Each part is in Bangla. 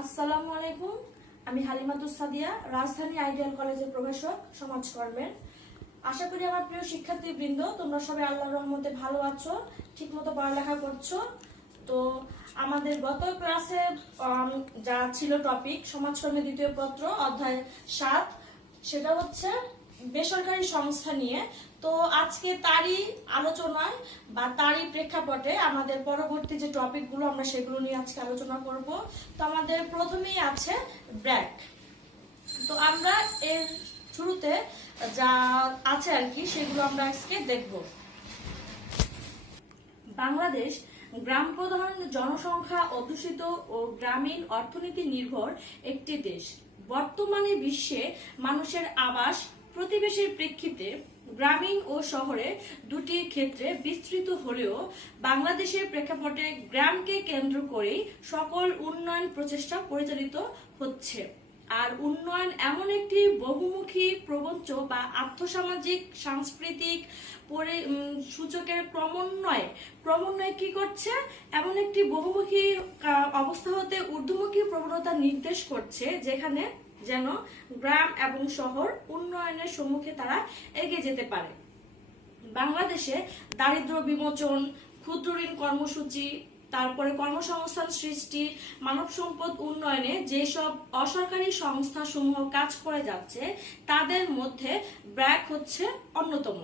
আসসালামু আলাইকুম। আমি হালিমাতুস সাদিয়া, রাজধানী আইডিয়াল কলেজের প্রভাষক সমাজকর্মের। আশা করি আমার প্রিয় শিক্ষার্থীবৃন্দ তোমরা সবাই আল্লাহর রহমতে ভালো আছো, ঠিকমতো পড়ালেখা করছো। তো আমাদের গত ক্লাসে যা ছিল টপিক সমাজকর্মের দ্বিতীয় পত্র অধ্যায় 7, সেটা হচ্ছে বেসরকারি সংস্থা নিয়ে। তো আজকে তারই আলোচনায় বা তারই প্রেক্ষাপটে আমাদের পরবর্তী যে টপিকগুলো আমরা সেগুলো নিয়ে আজকে আলোচনা করব। তো আমাদের প্রথমেই আছে ব্র্যাক। তো আমরা এর শুরুতে যা আছে আর কি সেগুলো আমরা আজকে দেখব। বাংলাদেশ গ্রাম প্রধান, জনসংখ্যা অধ্যুষিত ও গ্রামীণ অর্থনীতি নির্ভর একটি দেশ। বর্তমানে বিশ্বে মানুষের আবাস প্রতিবেশীর প্রেক্ষিতে গ্রামীণ ও শহরে দুটি ক্ষেত্রে বিস্তৃত হলেও বাংলাদেশের প্রেক্ষাপটে গ্রামকে কেন্দ্র করেই সকল উন্নয়ন প্রচেষ্টা পরিচালিত হচ্ছে। আর উন্নয়ন এমন একটি বহুমুখী প্রবঞ্চ বা আর্থসামাজিক সাংস্কৃতিক সূচকের ক্রমান্বয়ে কি করছে, এমন একটি বহুমুখী অবস্থা হতে ঊর্ধ্বমুখী প্রবণতা নির্দেশ করছে, যেখানে যেন গ্রাম এবং শহর উন্নয়নের সম্মুখে তারা এগিয়ে যেতে পারে। বাংলাদেশে দারিদ্র বিমোচন, ক্ষুদ্র ঋণ কর্মসূচি, তারপরে কর্মসংস্থান সৃষ্টি, মানব সম্পদ উন্নয়নে যেসব অসরকারি সংস্থা সমূহ কাজ করে যাচ্ছে তাদের মধ্যে ব্র্যাক হচ্ছে অন্যতম।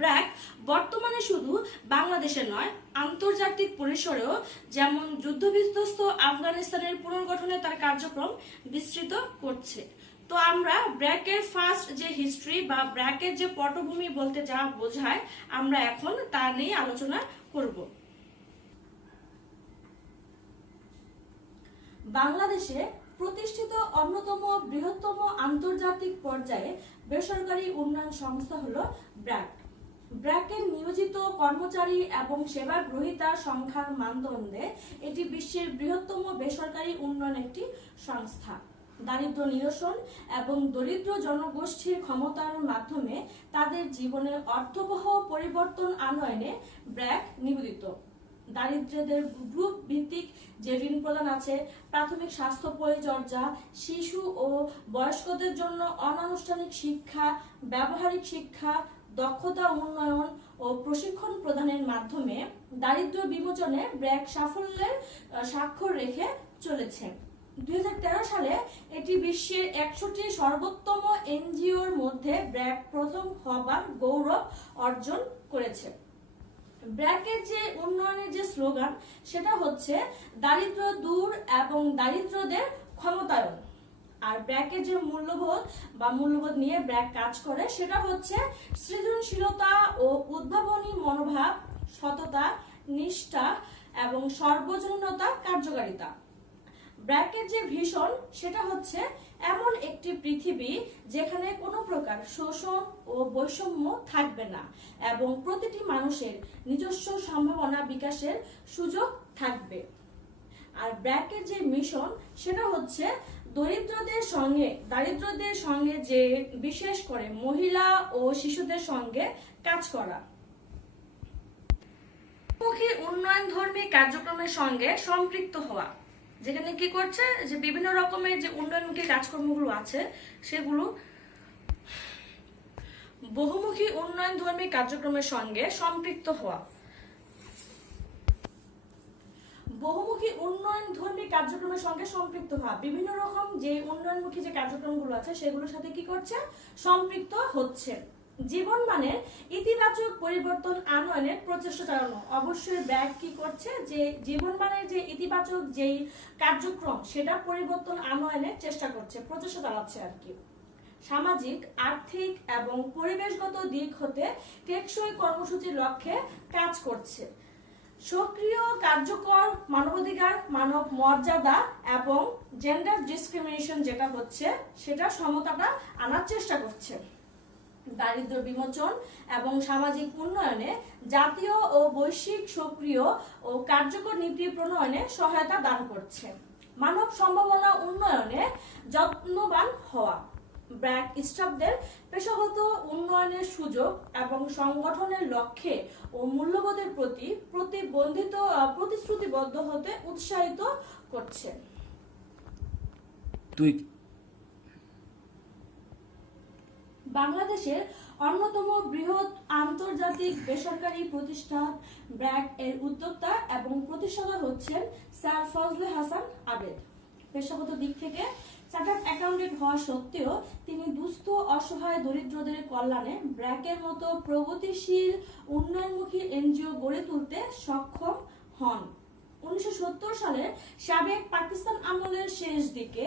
ব্র্যাক বর্তমানে শুধু বাংলাদেশে নয়, আন্তর্জাতিক পরিসরেও যেমন যুদ্ধবিধ্বস্ত আফগানিস্তানের পুনর্গঠনে তার কার্যক্রম বিস্তৃত করছে। তো আমরা ব্র্যাকের ফার্স্ট যে হিস্ট্রি বা ব্র্যাকের যে পটভূমি বলতে যা বোঝায় আমরা এখন তা নিয়ে আলোচনা করব। বাংলাদেশে প্রতিষ্ঠিত অন্যতম বৃহত্তম আন্তর্জাতিক পর্যায়ে বেসরকারি উন্নয়ন সংস্থা হলো ব্র্যাক। ব্র্যাকের নিয়োজিত কর্মচারী এবং সেবা গ্রহীতার সংখ্যার মানদণ্ডে এটি বিশ্বের বৃহত্তম বেসরকারি উন্নয়ন একটি সংস্থা। দারিদ্র নিরসন এবং দরিদ্র জনগোষ্ঠীর ক্ষমতায়নের মাধ্যমে তাদের জীবনের অর্থবহ পরিবর্তন আনয়নে ব্র্যাক নিবেদিত। দারিদ্রদের গ্রুপ ভিত্তিক যে ঋণ প্রদান আছে, প্রাথমিক স্বাস্থ্য পরিচর্যা, শিশু ও বয়স্কদের জন্য অনানুষ্ঠানিক শিক্ষা, ব্যবহারিক শিক্ষা, দক্ষতা উন্নয়ন ও প্রশিক্ষণ প্রদানের মাধ্যমে দারিদ্র বিমোচনে ব্র্যাক সাফল্যের স্বাক্ষর রেখে চলেছে। 2013 সালে এটি বিশ্বের 100টি সর্বোত্তম এনজিওর মধ্যে ব্র্যাক প্রথম হবার গৌরব অর্জন করেছে। ব্র্যাকের যে উন্নয়নের যে স্লোগান সেটা হচ্ছে দারিদ্র দূর এবং দারিদ্রদের ক্ষমতায়ন। আর ব্র্যাকের যে মূল্যবোধ নিয়ে ব্র্যাক কাজ করে সেটা হচ্ছে সৃজনশীলতা ও উদ্ভাবনী মনোভাব, সততা, নিষ্ঠা এবং সর্বজনীনতা কার্যকারিতা। ব্র্যাকের যে ভিশন সেটা হচ্ছে এমন একটি পৃথিবী যেখানে কোনো প্রকার শোষণ ও বৈষম্য থাকবে না এবং প্রতিটি মানুষের নিজস্ব সম্ভাবনা বিকাশের সুযোগ থাকবে। আর ব্র্যাকের যে মিশন সেটা হচ্ছে দারিদ্রদের সঙ্গে যে বিশেষ করে মহিলা ও শিশুদের সঙ্গে কাজ করা। উন্নয়ন ধর্মী কার্যক্রমের সঙ্গে সম্পৃক্ত হওয়া, যেখানে কি করছে যে বিভিন্ন রকমের যে উন্নয়নমুখী কাজকর্মগুলো আছে সেগুলো বহুমুখী উন্নয়ন ধর্মী কার্যক্রমের সঙ্গে সম্পৃক্ত হওয়া। বহুমুখী উন্নয়ন ধর্মী কার্যক্রমের সঙ্গে সম্পৃক্ত হওয়া, বিভিন্ন রকম যে উন্নয়নমুখী যে কার্যক্রমগুলো আছে সেগুলোর সাথে কি করছে, সম্পৃক্ত হচ্ছে। জীবন মানের ইতিবাচক পরিবর্তন আনয়নের প্রচেষ্টা চালানো। অবশ্যই ব্র্যাক কি করছে যে জীবন মানের যে ইতিবাচক যেই কার্যক্রম সেটা পরিবর্তন আনয়নের চেষ্টা করছে, প্রচেষ্টা চালাচ্ছে আর কি। সামাজিক, আর্থিক এবং পরিবেশগত দিক হতে টেকসই কর্মসূচির লক্ষ্যে কাজ করছে। সক্রিয় কার্যকর মানবাধিকার, মানব মর্যাদা এবং জেন্ডার ডিসক্রিমিনেশন যেটা হচ্ছে সেটা সমতাটা আনার চেষ্টা করছে। দারিদ্র বিমোচন এবং সামাজিক উন্নয়নে জাতীয় ও বৈশ্বিক সক্রিয় ও কার্যকর নীতি প্রণয়নে সহায়তা দান করছে। মানব সম্ভাবনা উন্নয়নে যত্নবান হওয়া। ব্র্যাক স্টাফদের পেশাগত উন্নয়নের সুযোগ এবং সংগঠনের লক্ষ্যে ও মূল্যবোধের প্রতি প্রতিশ্রুতিবদ্ধ হতে উৎসাহিত করছে। তুই বাংলাদেশের অন্যতম বৃহৎ আন্তর্জাতিক বেসরকারি প্রতিষ্ঠান ব্র্যাক এর উদ্যোক্তা এবং প্রতিষ্ঠাতা হচ্ছেন স্যার ফজলে হাসান আবেদ। পেশাগত দিক থেকে চার্টার্ড অ্যাকাউন্টেন্ট হওয়া সত্ত্বেও তিনি দুস্থ অসহায় দরিদ্রদের কল্যাণে ব্র্যাকের মতো প্রগতিশীল উন্নয়নমুখী এনজিও গড়ে তুলতে সক্ষম হন। 1970 সালের সাবেক পাকিস্তান আমলের শেষ দিকে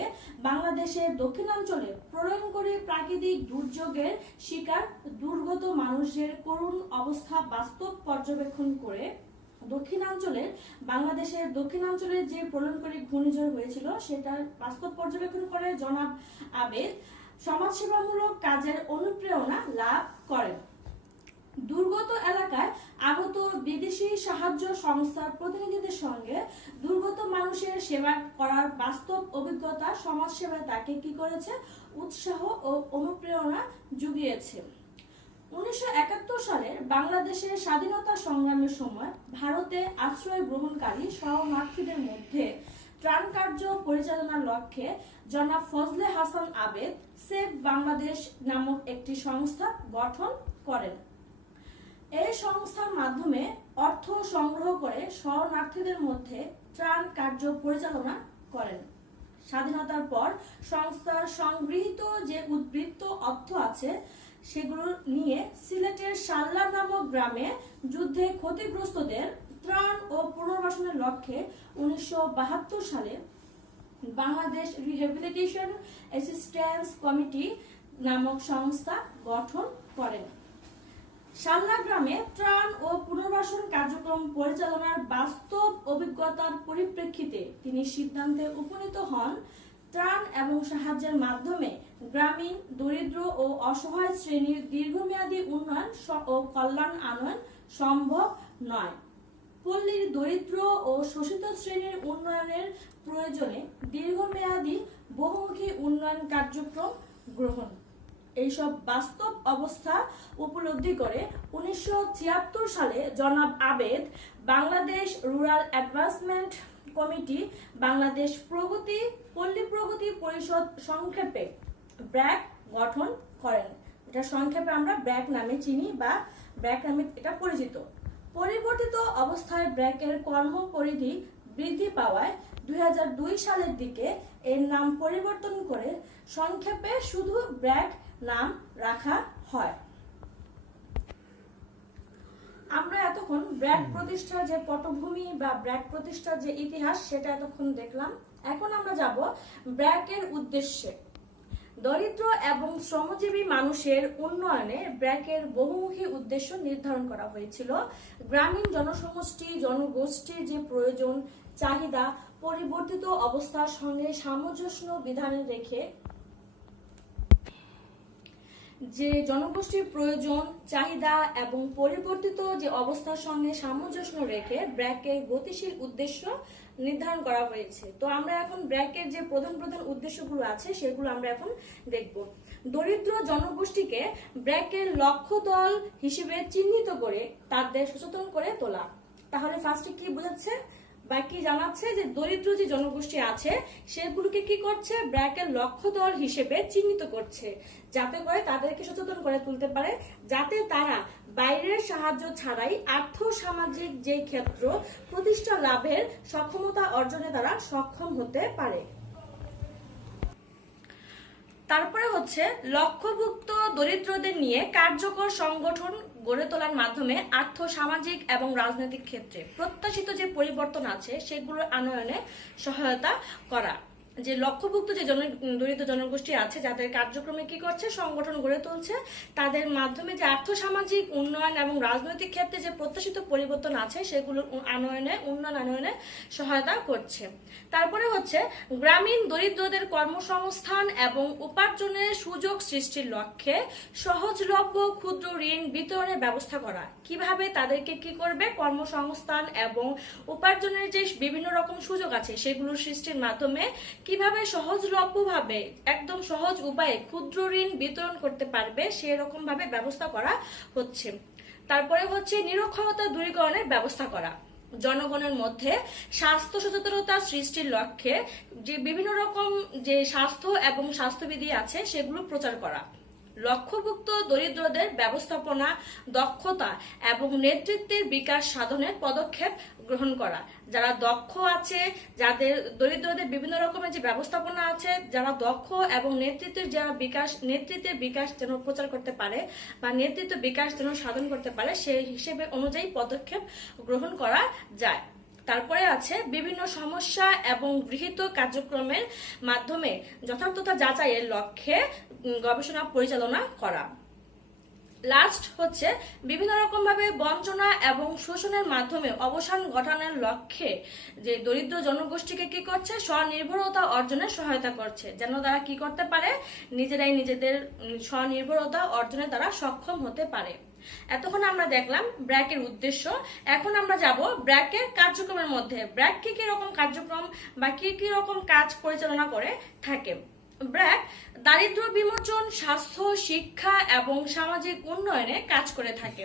বাংলাদেশের দক্ষিণাঞ্চলে প্রলয়ঙ্করী প্রাকৃতিক দুর্যোগের শিকার দুর্গত মানুষের করুণ অবস্থা বাস্তব পর্যবেক্ষণ করে বাংলাদেশের দক্ষিণাঞ্চলের যে প্রলয়ঙ্করী ঘূর্ণিঝড় হয়েছিল সেটার বাস্তব পর্যবেক্ষণ করে জনাব আবেদ সমাজসেবামূলক কাজের অনুপ্রেরণা লাভ করেন। দুর্গত এলাকায় আগত বিদেশি সাহায্য সংস্থার প্রতিনিধিদের সঙ্গে দুর্গত মানুষের সেবা করার বাস্তব অভিজ্ঞতা সমাজ সেবায় তাকে কি করেছে, উৎসাহ ও অনুপ্রেরণা জুগিয়েছে। 1971 সালের বাংলাদেশের স্বাধীনতা সংগ্রামের সময় ভারতে আশ্রয় গ্রহণকারী শরণার্থীদের মধ্যে ত্রাণ কার্য পরিচালনার লক্ষ্যে জনাব ফজলে হাসান আবেদ সেভ বাংলাদেশ নামক একটি সংস্থা গঠন করেন। এই সংস্থার মাধ্যমে অর্থ সংগ্রহ করে শরণার্থীদের মধ্যে ত্রাণ কার্য পরিচালনা করেন। স্বাধীনতার পর সংস্থার সংগৃহীত যে উদ্বৃত্ত অর্থ আছে সেগুলো নিয়ে সিলেটের সাল্লা নামক গ্রামে যুদ্ধে ক্ষতিগ্রস্তদের ত্রাণ ও পুনর্বাসনের লক্ষ্যে 1972 সালে বাংলাদেশ রিহ্যাবিলিটেশন অ্যাসিস্ট্যান্স কমিটি নামক সংস্থা গঠন করেন। সাল্লা গ্রামে ত্রাণ ও পুনর্বাসন কার্যক্রম পরিচালনার বাস্তব অভিজ্ঞতার পরিপ্রেক্ষিতে তিনি সিদ্ধান্তে উপনীত হন ত্রাণ এবং সাহায্যের মাধ্যমে গ্রামীণ দরিদ্র ও অসহায় শ্রেণীর দীর্ঘমেয়াদী উন্নয়ন ও কল্যাণ আনয়ন সম্ভব নয়। পল্লীর দরিদ্র ও শোষিত শ্রেণীর উন্নয়নের প্রয়োজনে দীর্ঘমেয়াদী বহুমুখী উন্নয়ন কার্যক্রম গ্রহণ। এইসব বাস্তব অবস্থা উপলব্ধি করে 1976 সালে জনাব Abed Bangladesh rural advancement committee, Bangladesh Palli Pragati পরিষদ সংক্ষেপে ব্র্যাক গঠন করেন। এটা সংক্ষেপে আমরা ব্র্যাক নামে চিনি বা ব্র্যাক নামে এটা পরিচিত। পরিবর্তিত অবস্থায় ব্র্যাকের কর্মপরিধি বৃদ্ধি পাওয়ায় 2002 সালের দিকে এর নাম পরিবর্তন করে সংক্ষেপে শুধু ব্র্যাক নাম রাখা হয়। আমরা এতক্ষণ ব্র্যাক প্রতিষ্ঠার যে পটভূমি বা ব্র্যাক প্রতিষ্ঠার যে ইতিহাস সেটা এতক্ষণ দেখলাম। এখন আমরা যাব ব্র্যাকের উদ্দেশ্যে। দরিদ্র এবং শ্রমজীবী মানুষের উন্নয়নে ব্র্যাকের বহুমুখী উদ্দেশ্য নির্ধারণ করা হয়েছিল। গ্রামীণ জনগোষ্ঠীর যে প্রয়োজন চাহিদা পরিবর্তিত অবস্থার সঙ্গে সামঞ্জস্য বিধানে রেখে যে জনগোষ্ঠীর প্রয়োজন চাহিদা এবং পরিবর্তিত যে অবস্থার সঙ্গে সামঞ্জস্য রেখে ব্র্যাকের গতিশীল উদ্দেশ্য নির্ধারণ করা হয়েছে। তো আমরা এখন ব্র্যাকের যে প্রধান উদ্দেশ্যগুলো আছে সেগুলো আমরা এখন দেখব। দরিদ্র জনগোষ্ঠীকে ব্র্যাকের লক্ষ্য দল হিসেবে চিহ্নিত করে তাদের সচেতন করে তোলা। তাহলে ফার্স্টে কি বোঝাচ্ছে বা কি জানাচ্ছে যে দরিদ্র যে জনগোষ্ঠী আছে সেগুলোকে কি করছে, ব্র্যাকের লক্ষ্য দল হিসেবে চিহ্নিত করছে, যাতে করে তাদেরকে সচেতন করে তুলতে পারে, যাতে তারা বাইরের সাহায্য ছাড়াই আর্থ সামাজিক যে ক্ষেত্র প্রতিষ্ঠা লাভের সক্ষমতা অর্জনে তারা সক্ষম হতে পারে। তারপরে হচ্ছে লক্ষ্যভুক্ত দরিদ্রদের নিয়ে কার্যকর সংগঠন গড়ে তোলার মাধ্যমে আর্থ সামাজিক এবং রাজনৈতিক ক্ষেত্রে প্রত্যাশিত যে পরিবর্তন আছে সেগুলোর আনয়নে সহায়তা করা। যে লক্ষ্যভুক্ত যে দরিদ্র জনগোষ্ঠী আছে যাদের কার্যক্রমে কি করছে, সংগঠন গড়ে তুলছে, তাদের মাধ্যমে যে আর্থ সামাজিক উন্নয়ন এবং রাজনৈতিক ক্ষেত্রে যে প্রত্যাশিত পরিবর্তন আছে সেগুলোর উন্নয়ন আনয়নে সহায়তা করছে। তারপরে হচ্ছে গ্রামীণ দরিদ্রদের কর্মসংস্থান এবং উপার্জনের সুযোগ সৃষ্টির লক্ষ্যে সহজলভ্য ক্ষুদ্র ঋণ বিতরণের ব্যবস্থা করা। কিভাবে তাদেরকে কি করবে, কর্মসংস্থান এবং উপার্জনের যে বিভিন্ন রকম সুযোগ আছে সেগুলোর সৃষ্টির মাধ্যমে কিভাবে সহজলভ্যভাবে একদম সহজ উপায়ে ক্ষুদ্র ঋণ বিতরণ করতে পারবে সেরকম ভাবে ব্যবস্থা করা হচ্ছে। তারপরে হচ্ছে নিরক্ষরতা দূরীকরণের ব্যবস্থা করা। জনগণের মধ্যে স্বাস্থ্য সচেতনতা সৃষ্টির লক্ষ্যে যে বিভিন্ন রকম যে স্বাস্থ্য এবং স্বাস্থ্যবিধি আছে সেগুলো প্রচার করা। লক্ষ্যভুক্ত দরিদ্রদের ব্যবস্থাপনা, দক্ষতা এবং নেতৃত্বের বিকাশ সাধনের পদক্ষেপ গ্রহণ করা। যারা দক্ষ আছে, যাদের দরিদ্রদের বিভিন্ন রকমের যে ব্যবস্থাপনা আছে, যারা দক্ষ এবং নেতৃত্বের বিকাশ যেন প্রচার করতে পারে বা নেতৃত্ব বিকাশ যেন সাধন করতে পারে, সেই হিসেবে অনুযায়ী পদক্ষেপ গ্রহণ করা যায়। তারপরে আছে বিভিন্ন সমস্যা এবং গৃহীত কার্যক্রমের মাধ্যমে যথার্থতা যাচাইয়ের লক্ষ্যে গবেষণা পরিচালনা করা। লাস্ট হচ্ছে বিভিন্ন রকম ভাবে বঞ্চনা এবং শোষণের মাধ্যমে অবসান ঘটানোর লক্ষ্যে যে দরিদ্র জনগোষ্ঠীকে কি করছে, স্বনির্ভরতা অর্জনে সহায়তা করছে, যেন তারা কি করতে পারে, নিজেরাই নিজেদের স্বনির্ভরতা অর্জনে তারা সক্ষম হতে পারে। এতক্ষণ আমরা দেখলাম ব্র্যাকের উদ্দেশ্য। এখন আমরা যাব ব্র্যাকের কার্যক্রমের মধ্যে। ব্র্যাক কি কি রকম কার্যক্রম বা কি কি রকম কাজ পরিচালনা করে থাকে। ব্র্যাক দারিদ্র্য বিমোচন, স্বাস্থ্য, শিক্ষা এবং সামাজিক উন্নয়নে কাজ করে থাকে।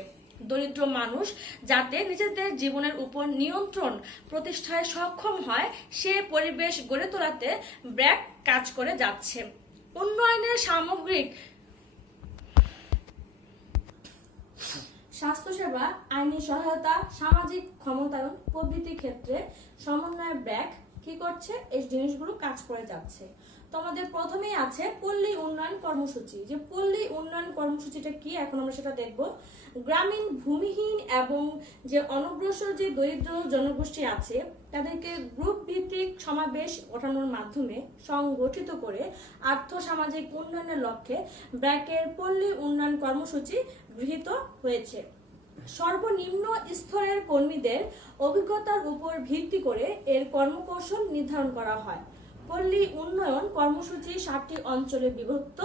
দরিদ্র মানুষ যাতে নিজেদের জীবনের উপর নিয়ন্ত্রণ প্রতিষ্ঠায় সক্ষম হয় সে পরিবেশ গড়ে তোলাতে ব্র্যাক কাজ করে যাচ্ছে। উন্নয়নের সামগ্রিক স্বাস্থ্যসেবা, আইনি সহায়তা, সামাজিক ক্ষমতায়ন প্রভৃতি ক্ষেত্রে সমন্বয়ে ব্র্যাক কি করছে, এই জিনিসগুলো কাজ করে যাচ্ছে। তোমাদের প্রথমেই আছে পল্লী উন্নয়ন কর্মসূচি। যে পল্লী উন্নয়ন কর্মসূচিটা কি, এখন আমরা সেটা দেখব। গ্রামীণ ভূমিহীন এবং যে অনগ্রসর যে দরিদ্র জনগোষ্ঠী আছে তাদেরকে গ্রুপ ভিত্তিক সমাবেশ গঠনের মাধ্যমে সংগঠিত করে আর্থ সামাজিক উন্নয়নের লক্ষ্যে ব্র্যাকের পল্লী উন্নয়ন কর্মসূচি গৃহীত হয়েছে। সর্বনিম্ন স্তরের কর্মীদের অভিজ্ঞতার উপর ভিত্তি করে এর কর্মকৌশল নির্ধারণ করা হয়। পল্লী উন্নয়ন কর্মসূচি 7টি অঞ্চলে বিভক্ত।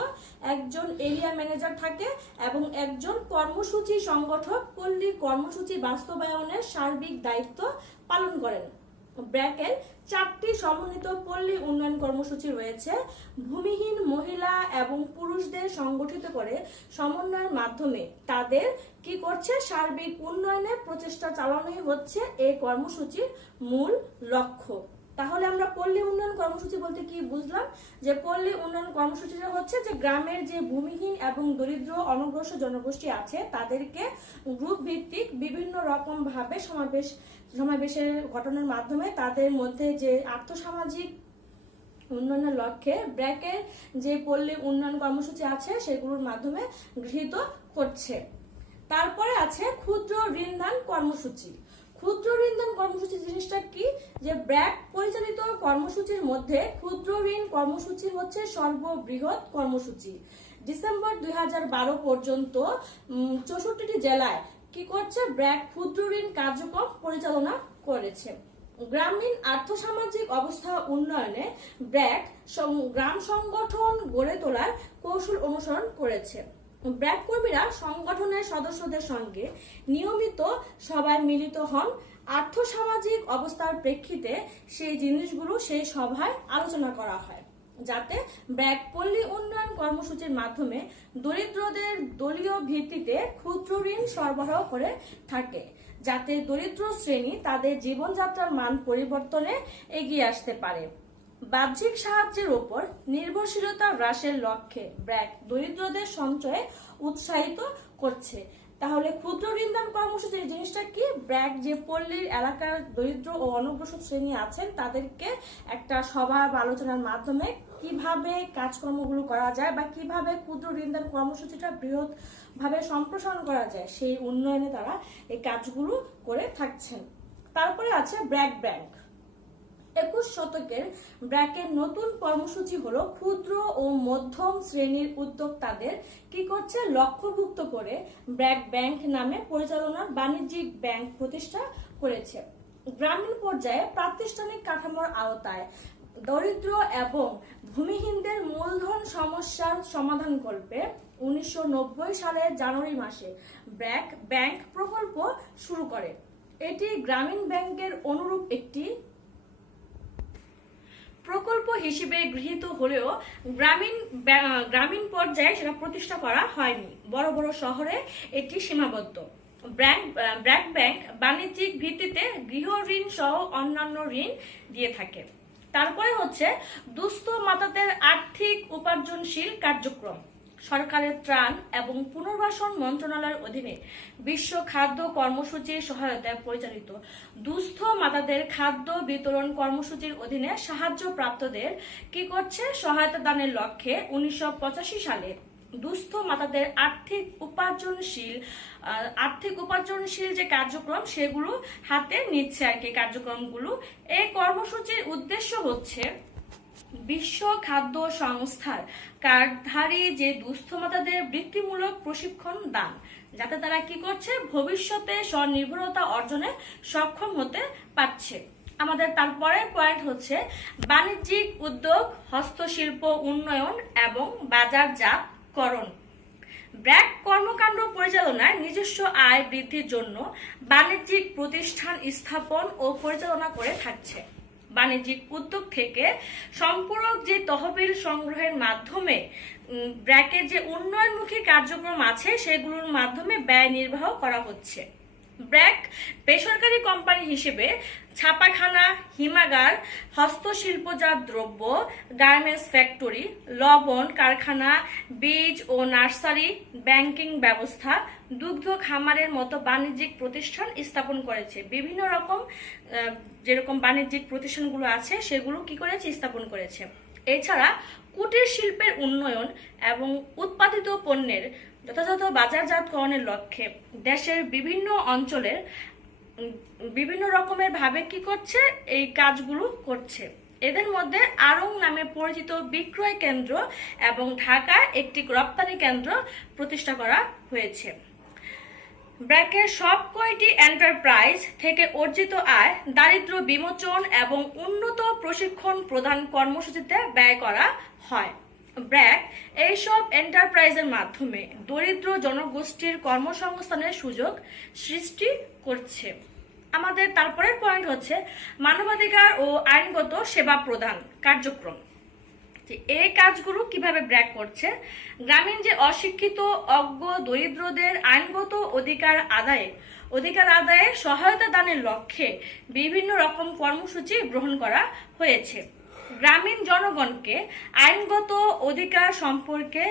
একজন এরিয়া ম্যানেজার থাকে এবং একজন কর্মসূচি সংগঠক পল্লী কর্মসূচি বাস্তবায়নের সার্বিক দায়িত্ব পালন করেন। ব্র্যাকের 4টি সমন্বিত পল্লী উন্নয়ন কর্মসূচি রয়েছে। ভূমিহীন মহিলা এবং পুরুষদের সংগঠিত করে সমন্বয়ের মাধ্যমে তাদের কি করছে, সার্বিক উন্নয়নের প্রচেষ্টা চালানোই হচ্ছে এই কর্মসূচির মূল লক্ষ্য। তাহলে আমরা পল্লী উন্নয়ন কর্মসূচি বলতে কি বুঝলাম, যে পল্লী উন্নয়ন কর্মসূচিটা হচ্ছে যে গ্রামের যে ভূমিহীন এবং দরিদ্র অনগ্রসর জনগোষ্ঠী আছে তাদেরকে গ্রুপ ভিত্তিক বিভিন্ন রকম ভাবে সমাবেশের ঘটনার মাধ্যমে তাদের মধ্যে যে আর্থসামাজিক উন্নয়নের লক্ষ্যে ব্র্যাকের যে পল্লী উন্নয়ন কর্মসূচি আছে সেগুলোর মাধ্যমে গৃহীত করছে। তারপরে আছে ক্ষুদ্র ঋণদান কর্মসূচি। ক্ষুদ্র ঋণদান কর্মসূচি জিনিসটা কি, যে ব্র্যাক পরিচালিত কর্মসূচির মধ্যে ক্ষুদ্র ঋণ কর্মসূচি হচ্ছে সর্ববৃহৎ কর্মসূচি। ডিসেম্বর 2012 পর্যন্ত 64টি জেলায় কি করছে, ব্র্যাক ক্ষুদ্র ঋণ কার্যক্রম পরিচালনা করেছে। গ্রামীণ আর্থসামাজিক অবস্থা উন্নয়নে ব্র্যাক গ্রাম সংগঠন গড়ে তোলার কৌশল অনুসরণ করেছে। ব্র্যাক কর্মীরা সংগঠনের সদস্যদের সঙ্গে নিয়মিত সভায় মিলিত হন। আর্থসামাজিক অবস্থার প্রেক্ষিতে সেই জিনিসগুলো সেই সভায় আলোচনা করা হয়, যাতে ব্র্যাক পল্লী উন্নয়ন কর্মসূচির মাধ্যমে দরিদ্রদের দলীয় ভিত্তিতে ক্ষুদ্র ঋণ সরবরাহ করে থাকে, যাতে দরিদ্র শ্রেণী তাদের জীবনযাত্রার মান পরিবর্তনে এগিয়ে আসতে পারে। বাহ্যিক সাহায্যের উপর নির্ভরশীলতা হ্রাসের লক্ষ্যে ব্র্যাক দরিদ্রদের সঞ্চয়ে উৎসাহিত করছে। তাহলে ক্ষুদ্র ঋণদান কর্মসূচির জিনিসটা কি, ব্র্যাক যে পল্লীর এলাকার দরিদ্র ও অনগ্রসর শ্রেণী আছেন তাদেরকে একটা সভা বা আলোচনার মাধ্যমে কিভাবে কাজকর্মগুলো করা যায় বা কিভাবে ক্ষুদ্র ঋণদান কর্মসূচিটা বৃহৎ ভাবে সম্প্রসারণ করা যায় সেই উন্নয়নে তারা এই কাজগুলো করে থাকছেন। তারপরে আছে ব্র্যাক ব্যাংক। 21 শতকের ব্র্যাকের নতুন কর্মসূচি হলো ক্ষুদ্র ও মধ্যম শ্রেণীর উদ্যোক্তাদের কি করছে, লক্ষ্যভুক্ত করে ব্র্যাক ব্যাংক নামে পরিচালনার বাণিজ্যিক ব্যাংক প্রতিষ্ঠা করেছে। গ্রামীণ পর্যায়ে প্রাতিষ্ঠানিক কাঠামোর আওতায় দরিদ্র এবং ভূমিহীনদের মূলধন সমস্যার সমাধান করবে 1990 সালের জানুয়ারি মাসে ব্র্যাক ব্যাংক প্রকল্প শুরু করে। এটি গ্রামীণ ব্যাংকের অনুরূপ একটি প্রকল্প হিসেবে গৃহীত হলেও গ্রামীণ পর্যায়ে সেটা প্রতিষ্ঠা করা হয়নি। বড় বড় শহরে এটি সীমাবদ্ধ। ব্র্যাক ব্যাংক বাণিজ্যিক ভিত্তিতে গৃহ ঋণ সহ অন্যান্য ঋণ দিয়ে থাকে। তারপরে হচ্ছে দুস্থ মাতাদের আর্থিক উপার্জনশীল কার্যক্রম। সরকারের ত্রাণ এবং পুনর্বাসন মন্ত্রণালয়ের অধীনে বিশ্ব খাদ্য কর্মসূচির সহায়তায় পরিচালিত দুস্থ মাতাদের খাদ্য বিতরণ কর্মসূচির অধীনে সাহায্যপ্রাপ্তদের কি করছে সহায়তা দানের লক্ষ্যে 1985 সালে দুস্থ মাতাদের আর্থিক উপার্জনশীল যে কার্যক্রম সেগুলো হাতে নিচ্ছে আর কি কার্যক্রমগুলো। এই কর্মসূচির উদ্দেশ্য হচ্ছে বিশ্ব খাদ্য সংস্থার কার্ডধারী যে দুস্থ মাতাদের বৃত্তিমূলক প্রশিক্ষণ দান, যাতে তারা কি করছে ভবিষ্যতে স্বনির্ভরতা অর্জনে সক্ষম হতে পারছে। আমাদের তারপরের পয়েন্ট হচ্ছে বাণিজ্যিক উদ্যোগ, হস্তশিল্প উন্নয়ন এবং বাজারজাতকরণ। ব্র্যাক কর্মকাণ্ড পরিচালনায় নিজস্ব আয় বৃদ্ধির জন্য বাণিজ্যিক প্রতিষ্ঠান স্থাপন ও পরিচালনা করে থাকছে। বাণিজ্যিক উদ্যোগ থেকে সম্পূরক যে তহবিল সংগ্রহের মাধ্যমে ব্র্যাকের যে উন্নয়নমুখী কার্যক্রম আছে সেগুলোর মাধ্যমে ব্যয় নির্বাহ করা হচ্ছে। ব্র্যাক বেসরকারি কোম্পানি হিসেবে ছাপাখানা, হিমাগার, হস্তশিল্পজাত দ্রব্য, গার্মেন্টস ফ্যাক্টরি, লবণ কারখানা, বীজ ও নার্সারি, ব্যাংকিং ব্যবস্থা, দুগ্ধ খামারের মতো বাণিজ্যিক প্রতিষ্ঠান স্থাপন করেছে। বিভিন্ন রকম যেরকম বাণিজ্যিক প্রতিষ্ঠানগুলো আছে সেগুলো কি করেছে স্থাপন করেছে। এছাড়া কুটির শিল্পের উন্নয়ন এবং উৎপাদিত পণ্যের যথাযথ বাজারজাতকরণের লক্ষ্যে দেশের বিভিন্ন অঞ্চলের বিভিন্ন রকমের ভাবে কি করছে এই কাজগুলো করছে। এদের মধ্যে আড়ং নামে পরিচিত বিক্রয় কেন্দ্র এবং ঢাকায় একটি রপ্তানি কেন্দ্র প্রতিষ্ঠা করা হয়েছে। ব্র্যাকের সব কয়টি এন্টারপ্রাইজ থেকে অর্জিত আয় দারিদ্র্য বিমোচন এবং উন্নত প্রশিক্ষণ প্রদান কর্মসূচিতে ব্যয় করা হয়। ব্র্যাক এইসব এন্টারপ্রাইজের মাধ্যমে দরিদ্র জনগোষ্ঠীর কর্মসংস্থানের সুযোগ সৃষ্টি করছে। আমাদের তারপরের পয়েন্ট হচ্ছে মানবাধিকার ও আইনগত সেবা প্রদান কার্যক্রম। এই কাজগুলো কিভাবে ব্র্যাক করছে, গ্রামীণ যে অশিক্ষিত অজ্ঞ দরিদ্রদের আইনগত অধিকার আদায়ে সহায়তা দানের লক্ষ্যে বিভিন্ন রকম কর্মসূচি গ্রহণ করা হয়েছে। গ্রামীণ জনগণকে আইনগত অধিকার সম্পর্কে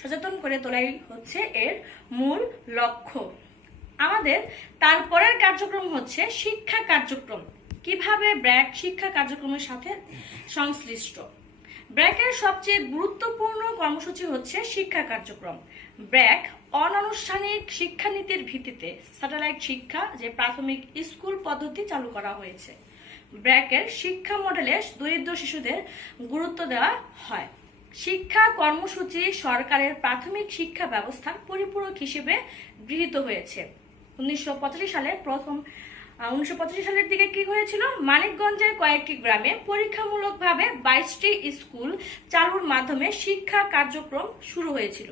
সচেতন করে তোলাই হচ্ছে এর মূল লক্ষ্য। আমাদের তারপরের কার্যক্রম হচ্ছে শিক্ষা কার্যক্রম। কিভাবে ব্র্যাক শিক্ষা কার্যক্রমের সাথে সংশ্লিষ্ট। ব্র্যাকের সবচেয়ে গুরুত্বপূর্ণ কর্মসূচি হচ্ছে শিক্ষা কার্যক্রম। ব্র্যাক অনানুষ্ঠানিক শিক্ষানীতির ভিত্তিতে স্যাটেলাইট শিক্ষা যে প্রাথমিক স্কুল পদ্ধতি চালু করা হয়েছে। ব্র্যাকের শিক্ষা মডেলে দরিদ্র শিশুদের গুরুত্ব দেওয়া হয়। শিক্ষা কর্মসূচি সরকারের প্রাথমিক শিক্ষা ব্যবস্থার পরিপূরক হিসেবে গৃহীত হয়েছে। 1985 সালের দিকে কি হয়েছিল, মানিকগঞ্জের কয়েকটি গ্রামে পরীক্ষামূলকভাবে 22টি স্কুল চালুর মাধ্যমে শিক্ষা কার্যক্রম শুরু হয়েছিল।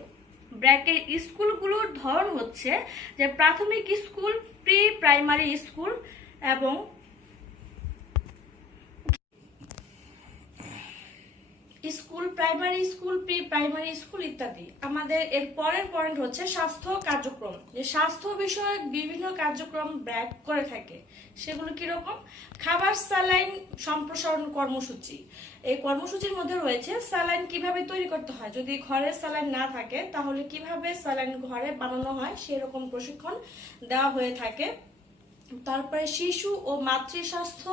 ব্র্যাকের স্কুলগুলোর ধরন হচ্ছে যে প্রাথমিক স্কুল, প্রি প্রাইমারি স্কুল এবং primary school, pre primary school ইত্যাদি। আমাদের এর পরের পয়েন্ট হচ্ছে স্বাস্থ্য কার্যক্রম। যে স্বাস্থ্য বিষয়ক বিভিন্ন কার্যক্রম ব্র্যাক করে থাকে সেগুলো কিরকম, খাবার স্যালাইন সম্প্রসারণ কর্মসূচি। এই কর্মসূচির মধ্যে রয়েছে স্যালাইন কিভাবে তৈরি করতে হয়, যদি ঘরে স্যালাইন না থাকে তাহলে কিভাবে স্যালাইন ঘরে বানানো হয় সেরকম প্রশিক্ষণ দেওয়া হয়ে থাকে। তারপরে শিশু ও মাতৃ স্বাস্থ্য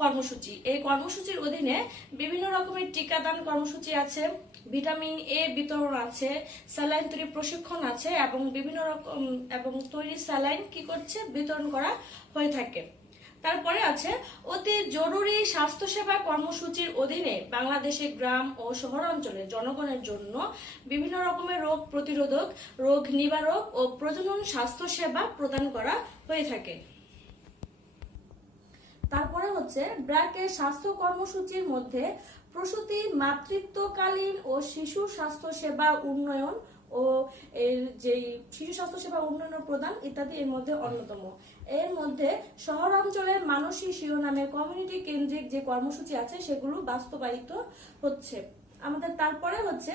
কর্মসূচি। এই কর্মসূচির অধীনে বিভিন্ন রকমের টিকাদান কর্মসূচি আছে, ভিটামিন এ বিতরণ আছে, স্যালাইন তৈরি প্রশিক্ষণ আছে এবং বিভিন্ন রকম এবং তৈরি স্যালাইন কি করছে বিতরণ করা হয়ে থাকে। তারপরে আছে অতি জরুরি স্বাস্থ্যসেবা কর্মসূচির অধীনে বাংলাদেশে গ্রাম ও শহর অঞ্চলের জনগণের জন্য বিভিন্ন রকমের রোগ প্রতিরোধক, রোগ নিবারক ও প্রজনন স্বাস্থ্যসেবা প্রদান করা হয়ে থাকে। তারপরে হচ্ছে ব্র্যাকের স্বাস্থ্য কর্মসূচির মধ্যে প্রসূতি, মাতৃত্বকালীন ও শিশু স্বাস্থ্য সেবা উন্নয়ন ও এর যে শিশু স্বাস্থ্য সেবা উন্নয়ন প্রদান ইত্যাদি এর মধ্যে অন্যতম। এর মধ্যে শহরাঞ্চলের মানসী শিরোনামে কমিউনিটি কেন্দ্রিক যে কর্মসূচি আছে সেগুলো বাস্তবায়িত হচ্ছে। আমাদের তারপরে হচ্ছে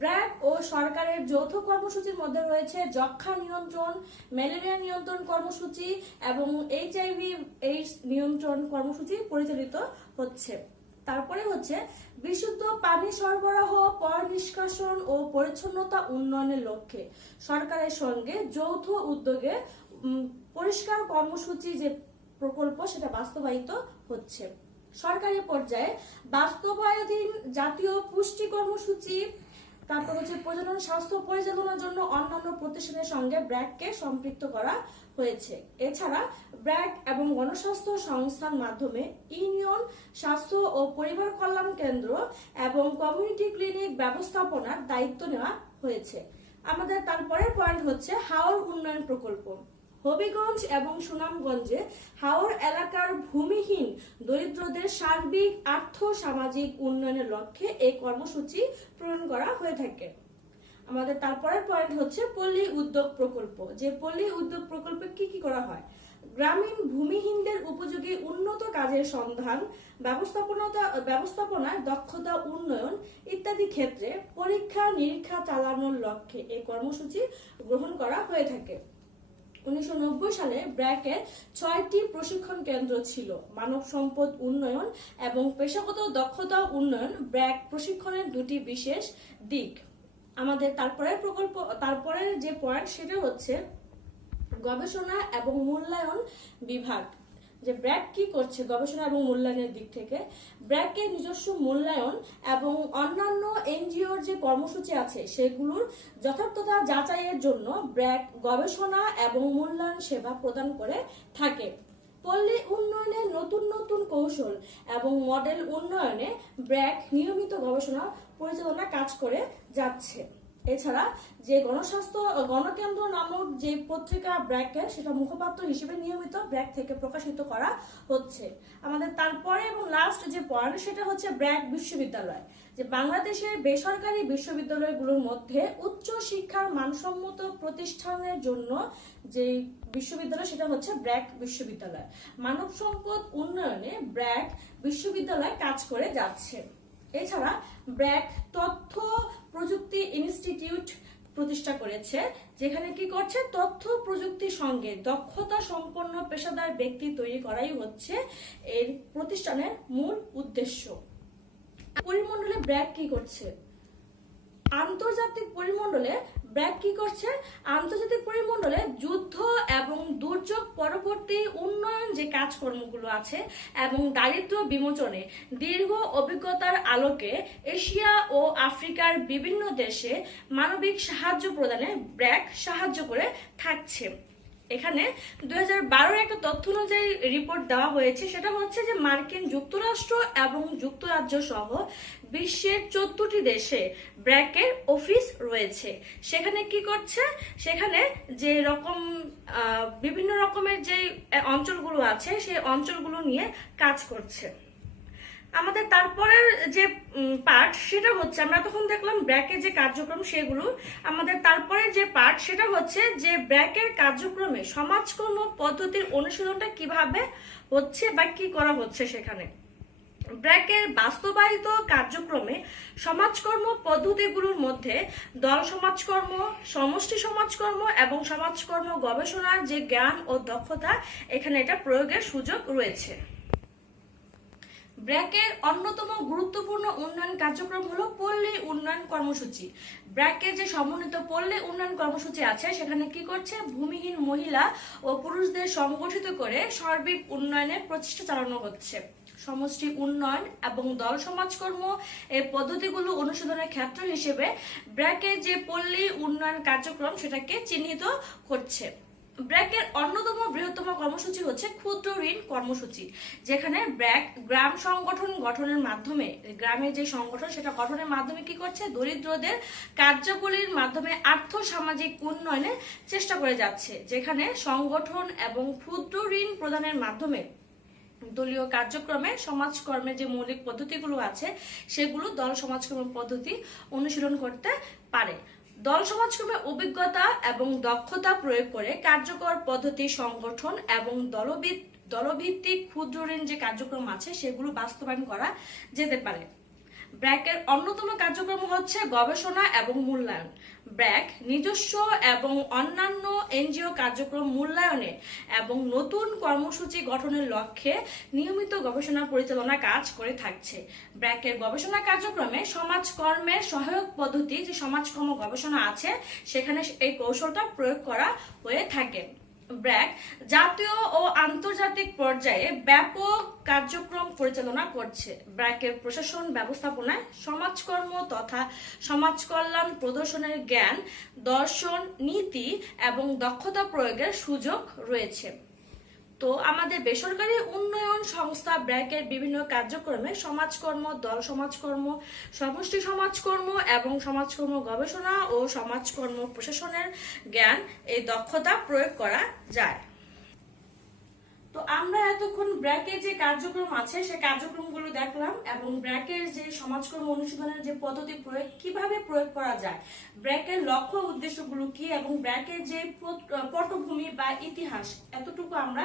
ব্র্যাক ও সরকারের যৌথ কর্মসূচির মধ্যে রয়েছে যক্ষ্মা নিয়ন্ত্রণ, ম্যালেরিয়া নিয়ন্ত্রণ কর্মসূচি এবং HIV/AIDS নিয়ন্ত্রণ কর্মসূচি পরিচালিত হচ্ছে। তারপরে হচ্ছে বিশুদ্ধ পানি সরবরাহ, পয় নিষ্কাশন ও পরিচ্ছন্নতা উন্নয়নের লক্ষ্যে সরকারের সঙ্গে যৌথ উদ্যোগে পরিষ্কার কর্মসূচি যে প্রকল্প সেটা বাস্তবায়িত হচ্ছে। সরকারি পর্যায়ে বাস্তবায়নাধীন জাতীয় পুষ্টি কর্মসূচি, তারপর হচ্ছে প্রজনন স্বাস্থ্য পরিচালনার জন্য অন্যান্য প্রতিষ্ঠানের সঙ্গে ব্র্যাককে সম্পৃক্ত করা হয়েছে। এছাড়া ব্র্যাক এবং গণস্বাস্থ্য সংস্থার মাধ্যমে ইউনিয়ন স্বাস্থ্য ও পরিবার কল্যাণ কেন্দ্র এবং কমিউনিটি ক্লিনিক ব্যবস্থাপনার দায়িত্ব নেওয়া হয়েছে। আমাদের তারপরের পয়েন্ট হচ্ছে হাওর উন্নয়ন প্রকল্প। হবিগঞ্জ এবং সুনামগঞ্জে হাওর এলাকার ভূমিহীন দরিদ্রদের সার্বিক আর্থ সামাজিক উন্নয়নের লক্ষ্যে এই কর্মসূচি প্রণয়ন করা হয়ে থাকে। আমাদের তারপরের পয়েন্ট হচ্ছে পল্লী উদ্যোগ প্রকল্প। যে পল্লী উদ্যোগ প্রকল্পে কি কি করা হয়? গ্রামীণ ভূমিহীনদের উপযোগী উন্নত কাজের সন্ধান, ব্যবস্থাপনায় দক্ষতা উন্নয়ন ইত্যাদি ক্ষেত্রে পরীক্ষা নিরীক্ষা চালানোর লক্ষ্যে এই কর্মসূচি গ্রহণ করা হয়ে থাকে। 1990 সালে ব্র্যাকের 6টি প্রশিক্ষণ কেন্দ্র ছিল। মানব সম্পদ উন্নয়ন এবং পেশাগত দক্ষতা উন্নয়ন ব্র্যাক প্রশিক্ষণের দুটি বিশেষ দিক। আমাদের তারপরের যে পয়েন্ট সেটা হচ্ছে গবেষণা এবং মূল্যায়ন বিভাগ। যে ব্র্যাক কি করছে গবেষণা এবং মূল্যায়নের দিক থেকে? ব্র্যাকের নিজস্ব মূল্যায়ন এবং অন্যান্য এনজিওর যে কর্মসূচি আছে সেগুলোর যথার্থতা যাচাইয়ের জন্য ব্র্যাক গবেষণা এবং মূল্যায়ন সেবা প্রদান করে থাকে। পল্লী উন্নয়নে নতুন নতুন কৌশল এবং মডেল উন্নয়নে ব্র্যাক নিয়মিত গবেষণা পরিচালনা কাজ করে যাচ্ছে। এছাড়া যে গণকেন্দ্র নামক যে পত্রিকা ব্র্যাকের, সেটা মুখপাত্র হিসেবে নিয়মিত ব্র্যাক থেকে প্রকাশিত করা হচ্ছে। আমাদের তারপরে এবং লাস্ট যে পয়েন্ট সেটা হচ্ছে ব্র্যাক বিশ্ববিদ্যালয়। যে বাংলাদেশের বেসরকারি বিশ্ববিদ্যালয়গুলোর মধ্যে উচ্চ শিক্ষার মানসম্মত প্রতিষ্ঠানের জন্য যে বিশ্ববিদ্যালয় সেটা হচ্ছে ব্র্যাক বিশ্ববিদ্যালয়। মানব সম্পদ উন্নয়নে ব্র্যাক বিশ্ববিদ্যালয় কাজ করে যাচ্ছে। এছাড়া ব্র্যাক তথ্য প্রযুক্তি ইনস্টিটিউট প্রতিষ্ঠা করেছে, যেখানে কি করছে তথ্য প্রযুক্তির সঙ্গে দক্ষতা সম্পন্ন পেশাদার ব্যক্তি তৈরি করাই হচ্ছে এর প্রতিষ্ঠানের মূল উদ্দেশ্য। পরিমণ্ডলে ব্র্যাক কি করছে? আন্তর্জাতিক পরিমণ্ডলে ব্র্যাক কি করছে? আন্তর্জাতিক পরিমণ্ডলে যুদ্ধ এবং দুর্যোগ পরবর্তী উন্নয়ন যে কাজকর্মগুলো আছে এবং দারিদ্র্য বিমোচনে দীর্ঘ অভিজ্ঞতার আলোকে এশিয়া ও আফ্রিকার বিভিন্ন দেশে মানবিক সাহায্য প্রদানে ব্র্যাক সাহায্য করে থাকছে। এখানে 2012 একটা তথ্য অনুযায়ী রিপোর্ট দেওয়া হয়েছে, সেটা হচ্ছে যে মার্কিন যুক্তরাষ্ট্র এবং যুক্তরাজ্য সহ বিশ্বের 14টি দেশে ব্র্যাকের অফিস রয়েছে। সেখানে কি করছে? সেখানে যে রকম বিভিন্ন রকমের যে অঞ্চলগুলো আছে সেই অঞ্চলগুলো নিয়ে কাজ করছে। আমাদের তারপরের যে পার্ট সেটা হচ্ছে, আমরা তখন দেখলাম ব্র্যাকের যে কার্যক্রম সেগুলো। আমাদের তারপরের যে পার্ট সেটা হচ্ছে যে ব্র্যাকের কার্যক্রমে সমাজকর্ম পদ্ধতির অনুশীলনটা কিভাবে হচ্ছে বা কি করা হচ্ছে। সেখানে ব্র্যাকের বাস্তবায়িত কার্যক্রমে সমাজকর্ম পদ্ধতিগুলোর মধ্যে দল সমাজকর্ম, সমষ্টি সমাজকর্ম এবং সমাজকর্ম গবেষণার যে জ্ঞান ও দক্ষতা এখানে এটা প্রয়োগের সুযোগ রয়েছে। ব্র্যাকের অন্যতম গুরুত্বপূর্ণ উন্নয়ন কার্যক্রম হলো পল্লী উন্নয়ন কর্মসূচি। ব্র্যাকের যে সমন্বিত পল্লী উন্নয়ন কর্মসূচি আছে সেখানে কি করছে? ভূমিহীন মহিলা ও পুরুষদের সংগঠিত করে সার্বিক উন্নয়নের প্রচেষ্টা চালানো হচ্ছে। সমষ্টি উন্নয়ন এবং দল সমাজকর্ম এই পদ্ধতিগুলো অনুশীলনের ক্ষেত্র হিসেবে ব্র্যাকের যে পল্লী উন্নয়ন কার্যক্রম সেটাকে চিহ্নিত করছে। ব্র্যাকের অন্যতম বৃহত্তম কর্মসূচি হচ্ছে ক্ষুদ্র ঋণ কর্মসূচি, যেখানে ব্র্যাক গ্রাম সংগঠন গঠনের মাধ্যমে, গ্রামের যে সংগঠন সেটা গঠনের মাধ্যমে কি করছে? দরিদ্রদের কার্যাবলীর মাধ্যমে আর্থ সামাজিক উন্নয়নের চেষ্টা করে যাচ্ছে, যেখানে সংগঠন এবং ক্ষুদ্র ঋণ প্রদানের মাধ্যমে দলীয় কার্যক্রমে সমাজকর্মের যে মৌলিক পদ্ধতিগুলো আছে সেগুলো দল সমাজকর্ম পদ্ধতি অনুশীলন করতে পারে। দল সমাজকর্মে অভিজ্ঞতা এবং দক্ষতা প্রয়োগ করে কার্যকর পদ্ধতি সংগঠন এবং দলভিত্তিক ক্ষুদ্র ঋণ যে কার্যক্রম আছে সেগুলো বাস্তবায়ন করা যেতে পারে। ব্র্যাকের অন্যতম কার্যক্রম হচ্ছে গবেষণা এবং মূল্যায়ন। ব্র্যাক নিজস্ব এবং অন্যান্য এনজিও কার্যক্রম মূল্যায়নে এবং নতুন কর্মসূচি গঠনের লক্ষ্যে নিয়মিত গবেষণা পরিচালনা কাজ করে থাকছে। ব্র্যাকের গবেষণা কার্যক্রমে সমাজকর্মের সহায়ক পদ্ধতি যে সমাজকর্ম গবেষণা আছে সেখানে এই কৌশলটা প্রয়োগ করা হয়ে থাকে। ব্র্যাক জাতীয় ও আন্তর্জাতিক পর্যায়ে ব্যাপক কার্যক্রম পরিচালনা করছে। ব্র্যাকের প্রশাসন ব্যবস্থাপনায় সমাজকর্ম তথা সমাজ কল্যাণ প্রদর্শনের জ্ঞান, দর্শন, নীতি এবং দক্ষতা প্রয়োগের সুযোগ রয়েছে। তো আমাদের বেসরকারি উন্নয়ন সংস্থা ব্র্যাকের বিভিন্ন কার্যক্রমে সমাজকর্ম, দল সমাজকর্ম, সমষ্টি সমাজকর্ম এবং সমাজকর্ম গবেষণা ও সমাজকর্ম প্রশাসনের জ্ঞান এই দক্ষতা প্রয়োগ করা যায়। তো আমরা এতক্ষণ ব্র্যাকের যে কার্যক্রম আছে সেই কার্যক্রমগুলো দেখলাম এবং ব্র্যাকের যে সমাজকর্ম অনুশীলনের যে পদ্ধতি প্রয়োগ কিভাবে প্রয়োগ করা যায়, ব্র্যাকের লক্ষ্য উদ্দেশ্যগুলো কি এবং ব্র্যাকের যে পটভূমি বা ইতিহাস এতটুকু আমরা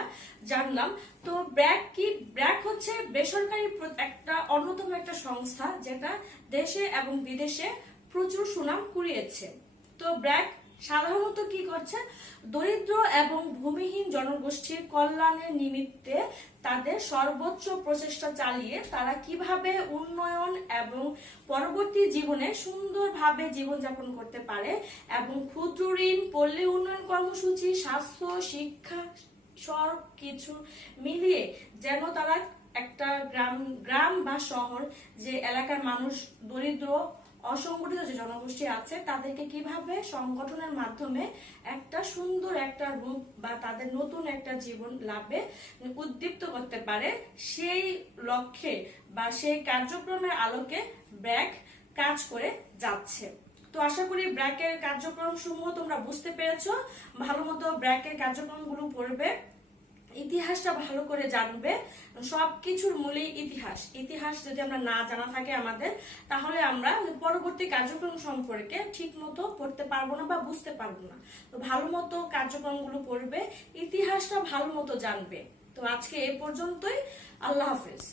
জানলাম। তো ব্র্যাক কি? ব্র্যাক হচ্ছে বেসরকারি একটা অন্যতম একটা সংস্থা যেটা দেশে এবং বিদেশে প্রচুর সুনাম কুড়িয়েছে। তো ব্র্যাক সাধারণত কি করছে? দরিদ্র এবং ভূমিহীন জনগোষ্ঠীর কল্যাণের নিমিত্তে তাদের সর্বোচ্চ প্রচেষ্টা চালিয়ে তারা কিভাবে উন্নয়ন এবং পরবর্তী জীবনে সুন্দরভাবে জীবনযাপন করতে পারে এবং ক্ষুদ্র ঋণ, পল্লী উন্নয়ন কর্মসূচি, স্বাস্থ্য, শিক্ষা সব কিছু মিলিয়ে যেন তারা একটা গ্রাম বা শহর যে এলাকার মানুষ দরিদ্র অসংগঠিত যে জনগোষ্ঠী আছে তাদেরকে কিভাবে সংগঠনের মাধ্যমে একটা সুন্দর একটা রূপ বা তাদের নতুন একটা জীবন লাভে উদ্দীপ্ত করতে পারে, সেই লক্ষ্যে বা সেই কার্যক্রমের আলোকে ব্র্যাক কাজ করে যাচ্ছে। তো আশা করি ব্র্যাকের কার্যক্রম সমূহ তোমরা বুঝতে পেরেছো। ভালো মতো ব্র্যাকের কার্যক্রমগুলো পড়বে, ইতিহাসটা ভালো করে জানবে। সবকিছুর মূলেই ইতিহাস। ইতিহাস যদি আমরা না জানা থাকে আমাদের, তাহলে আমরা পরবর্তী কার্যক্রম সম্পর্কে ঠিক মতো পড়তে পারবো না বা বুঝতে পারবো না। তো ভালো মতো কার্যক্রমগুলো পড়বে, ইতিহাসটা ভালো মতো জানবে। তো আজকে এ পর্যন্তই। আল্লাহ হাফেজ।